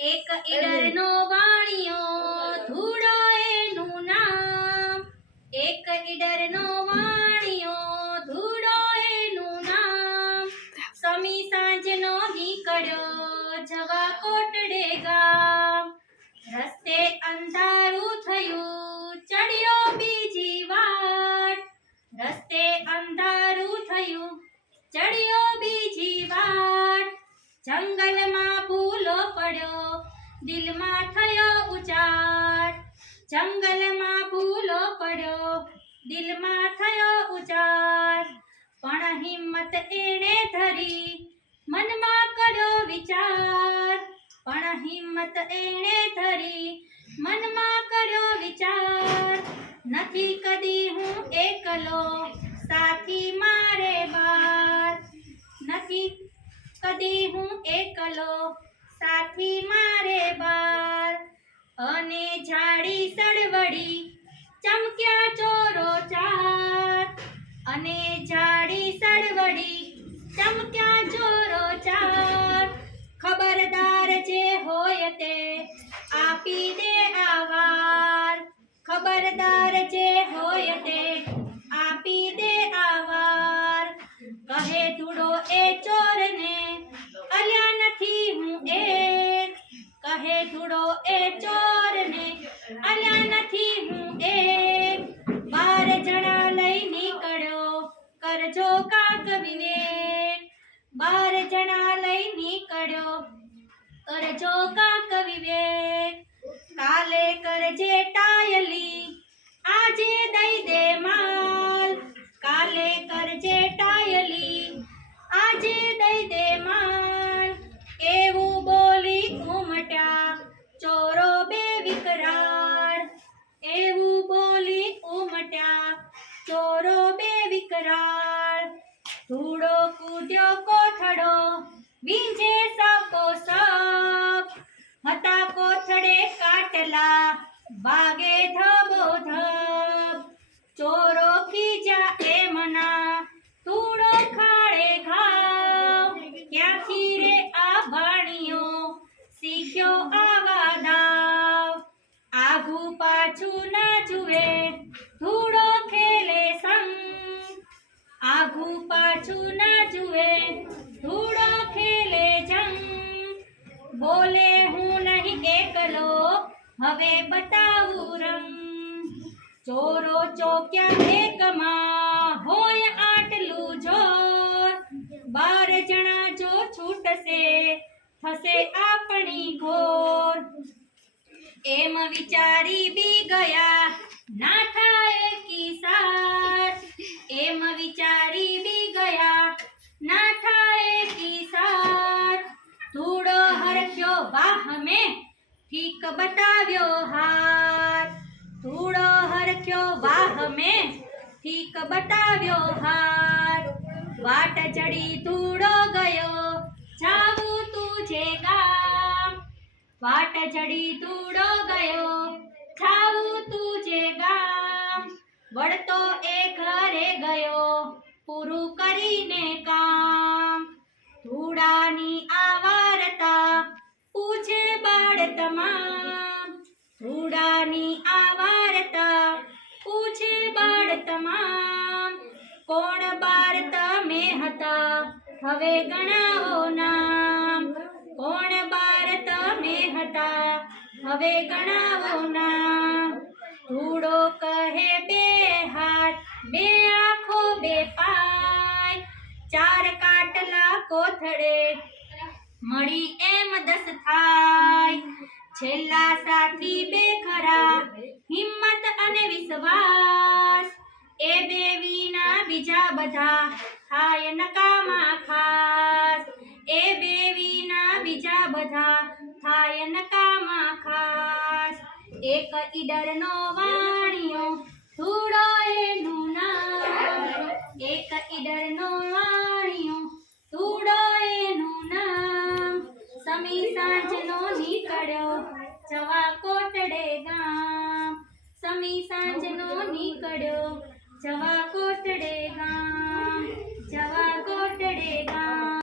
એક ઈડરનો વાણિયો ધૂળો એનું નામ, એક ઈડરનો વાણિયો ધૂળો એનું નામ, સમી સાંજનો નીકળ્યો જવા કોટડે ગામ, રસ્તે અંધારું થયું ચડ્યો બીજી વાર, રસ્તે અંધારું થયું ચડ્યો બીજી વાર, જંગલમાં ભૂલો પડ્યો દિલમાં થયો ઉચાર, જંગલમાં ભૂલો પડ્યો દિલમાં થયો ઉચાર, પણ હિંમત એણે ધરી મનમાં કર્યો વિચાર, પણ હિંમત એણે ધરી મનમાં કર્યો વિચાર, નથી કદી હું એકલો સાથી મારે બાર, નથી કદી હું એકલો સાથી મારે બાર, અને ઝાડી સળવડી ચમક્યા ચોરો ચાર, અને ઝાડી સળવડી ચમક્યા ચોરો ચાર, ખબરદાર જે હોય તે આપી દે આવાર, ખબરદાર જે હોય તે આપી દે આવાર, કહે ધૂળો એ ચોરને અલ્યા નથી હું એક, કહે ધૂળો એ ચોરને અલ્યા નથી હું એક, 12 જણા લઈ નીકળ્યો કરજો કાક વિવેક, 12 જણા લઈ નીકળ્યો કરજો કાક વિવેક, કાલે કરજે ટાયલી આજે દઈ દે માલ, કાલે કરજે ટાયલી આજે દઈ દે માલ, એવું બોલી ઉમટ્યા ચોરો બે વિકરાળ, એવું બોલી ઉમટ્યા ચોરો બે વિકરાળ, ધૂળો કૂદ્યો કોથળો વીંજે સપો સપ, હતા કોથળે કાટલા વાગે ધબો ધબ, ચોરો ખીજા એમના ધૂળો ખાડે ઘાવ, ક્યાંથી રે આ ભાણિયો શીખ્યો આવા દાવ, આઘું પાછું ના જુએ ધૂળો ખેલે સંગ, આઘું પાછું ના જુએ ધૂળો ખેલે જંગ, બોલે હું નહીં એકલો હવે બતાવું રંગ, ચોરો ચોક્યા એકમાં હોય આટલું જોર, 12 જણા જો છૂટશે થશે આપણી ઘોર, એમ વિચારી બી ગયા ના થાય કિસાર, એમ વિચારી બી ગયા ના થાય કિસાર, ધૂળો હરખ્યો વાહ મેં ઠીક બતાવ્યો હાર, ધૂળો હરખ્યો વાહ મેં ઠીક બતાવ્યો હાર, વાટ ચડી ધૂળો ગયો જાવું તુજે ગામ, વાટ ચડી ધૂળો ગયો જાવું તુજે ગામ, વળતો એ ઘરે ગયો પૂરું કરીને કામ, ધૂળાની આ વાર્તા પૂછે બાળ તમામ, ધૂળાની આ વાર્તા પૂછે બાળ તમામ, કોણ બાર તમે હતા હવે ગણાવો નામ, કોણ બાર તમે હતા હવે ગણાવો નામ, ધૂળો કહે બે હાથ બે આંખો બે પાય, 4 કાટલા કોથળે મળી એમ 10 થાય, છેલ્લા સાથી બે ખરા હિંમત અને વિશ્વાસ, એ બે વિના બીજા બધા થાય નકામા ખાસ, એ બે વિના બીજા બધા થાય નકામા ખાસ, એક ઈડરનો વાણિયો ધૂળો એનું નામ, એક ઈડરનો વાણિયો ધૂળો એનું નામ, સમી સાંજનો નીકળ્યો જવા કોટડે ગામ, સમી સાંજનો નીકળ્યો જવા કોટડે ગામ.